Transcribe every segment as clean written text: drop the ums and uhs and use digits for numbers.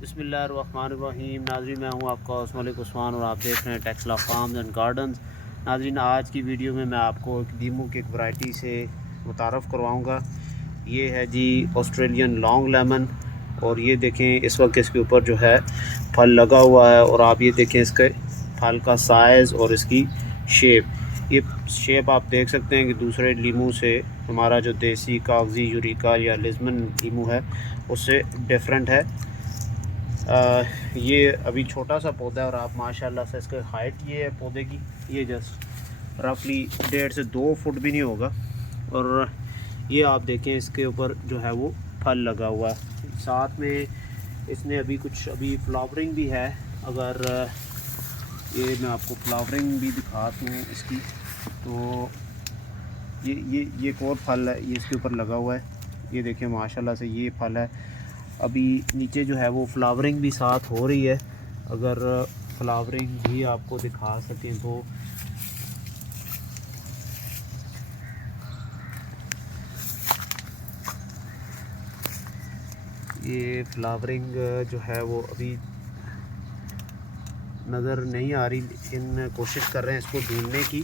बिस्मिल्लाहिर्रहमानिर्रहीम। नाज़रीन, मैं हूँ आपका मलिक उस्मान और आप देख रहे हैं टेक्सला फार्म्स एंड गार्डन्स। नाज़रीन, आज की वीडियो में मैं आपको एक लीमू की एक वैरायटी से मुतारफ़ करवाऊँगा। ये है जी ऑस्ट्रेलियन लॉन्ग लेमन, और ये देखें इस वक्त इसके ऊपर जो है फल लगा हुआ है, और आप ये देखें इसके फल का साइज़ और इसकी शेप। ये शेप आप देख सकते हैं कि दूसरे लीमू से हमारा जो देसी कागज़ी यूरिका या लिज़मन लीमू है उससे डिफरेंट है। ये अभी छोटा सा पौधा है और आप माशाल्लाह से इसके हाइट ये है पौधे की, ये जस्ट रफली 1.5 से 2 फुट भी नहीं होगा। और ये आप देखें इसके ऊपर जो है वो फल लगा हुआ है, साथ में इसने अभी फ्लावरिंग भी है। अगर ये मैं आपको फ्लावरिंग भी दिखा दूँ इसकी, तो ये एक और फल है, ये इसके ऊपर लगा हुआ है। ये देखें माशाल्लाह से ये फल है। अभी नीचे जो है वो फ्लावरिंग भी साथ हो रही है। अगर फ्लावरिंग भी आपको दिखा सकें तो ये फ्लावरिंग जो है वो अभी नज़र नहीं आ रही, लेकिन कोशिश कर रहे हैं इसको ढूंढने की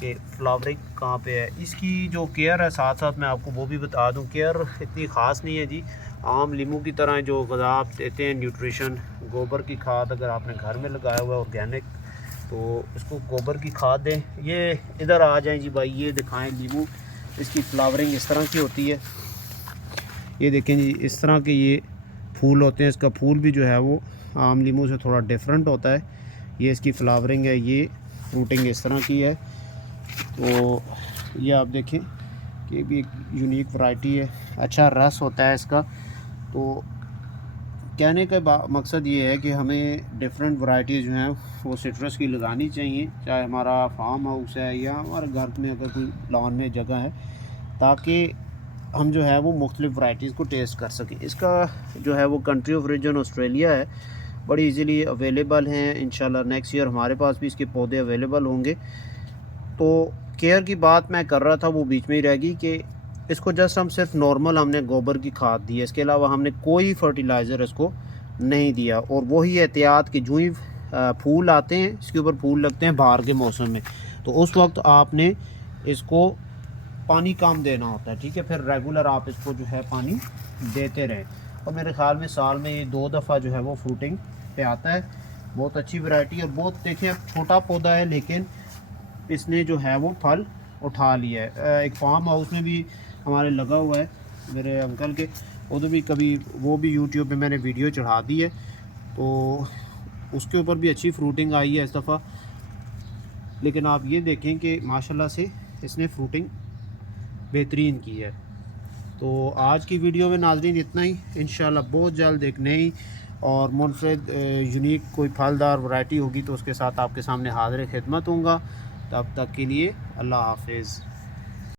कि फ्लावरिंग कहाँ पे है। इसकी जो केयर है साथ साथ मैं आपको वो भी बता दूं, केयर इतनी ख़ास नहीं है जी। आम लीमू की तरह जो ग़िज़ा आप देते हैं, न्यूट्रिशन, गोबर की खाद अगर आपने घर में लगाया हुआ है ऑर्गेनिक, तो इसको गोबर की खाद दें। ये इधर आ जाएं जी भाई, ये दिखाएं लीमू, इसकी फ्लावरिंग इस तरह की होती है। ये देखें जी, इस तरह के ये फूल होते हैं। इसका फूल भी जो है वो आम लीमू से थोड़ा डिफरेंट होता है। ये इसकी फ्लावरिंग है, ये फ्रूटिंग इस तरह की है। तो ये आप देखें कि भी एक यूनिक वैरायटी है, अच्छा रस होता है इसका। तो कहने का मकसद ये है कि हमें डिफरेंट वैरायटीज़ जो हैं वो सिट्रस की लगानी चाहिए, चाहे हमारा फार्म हाउस है या हमारे घर में अगर कोई लॉन में जगह है, ताकि हम जो है वो मुख्तलिफ़ वैरायटीज़ को टेस्ट कर सकें। इसका जो है वो कंट्री ऑफ ओरिजिन ऑस्ट्रेलिया है, बड़ी इजीली अवेलेबल हैं। इंशाल्लाह नेक्स्ट ईयर हमारे पास भी इसके पौधे अवेलेबल होंगे। तो केयर की बात मैं कर रहा था, वो बीच में ही रह गई कि इसको जस्ट हम सिर्फ नॉर्मल हमने गोबर की खाद दी है, इसके अलावा हमने कोई फर्टिलाइज़र इसको नहीं दिया। और वही एहतियात कि जो ही फूल आते हैं, इसके ऊपर फूल लगते हैं बाहर के मौसम में, तो उस वक्त आपने इसको पानी कम देना होता है, ठीक है। फिर रेगुलर आप इसको जो है पानी देते रहें। और मेरे ख़्याल में साल में ये 2 दफ़ा जो है वो फ्रूटिंग पे आता है। बहुत अच्छी वैरायटी और बहुत, देखें छोटा पौधा है लेकिन इसने जो है वो फल उठा लिया है। एक फार्म हाउस में भी हमारे लगा हुआ है मेरे अंकल के, उधर भी कभी वो भी यूट्यूब पे मैंने वीडियो चढ़ा दी है, तो उसके ऊपर भी अच्छी फ्रूटिंग आई है इस दफ़ा। लेकिन आप ये देखें कि माशाल्लाह से इसने फ्रूटिंग बेहतरीन की है। तो आज की वीडियो में नाज़रीन इतना ही। इंशाल्लाह बहुत जल्द एक नई और मुनफरद यूनिक कोई फलदार वैरायटी होगी तो उसके साथ आपके सामने हाज़िर खिदमत होऊंगा। तब तक के लिए अल्लाह हाफ़िज़।